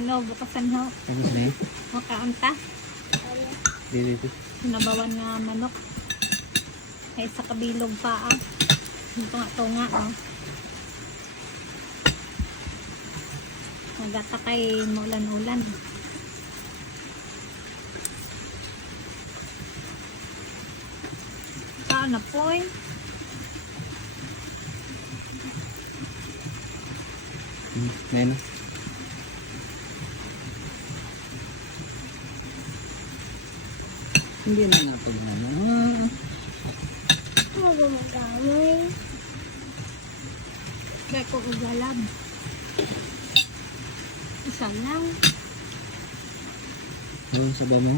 Sinubukasan ho. Tapos na yun. Makaunta. Dito. Sinabawan nga manok. Ay sa kabilog pa ah. Ito nga tunga oh. Nagatakay maulan-ulan. Saan na po eh? Ngayon. Hindi na natin ano. Ano gumagamay? Kaya ko ugalab. Isa lang. Ano sa ba mo?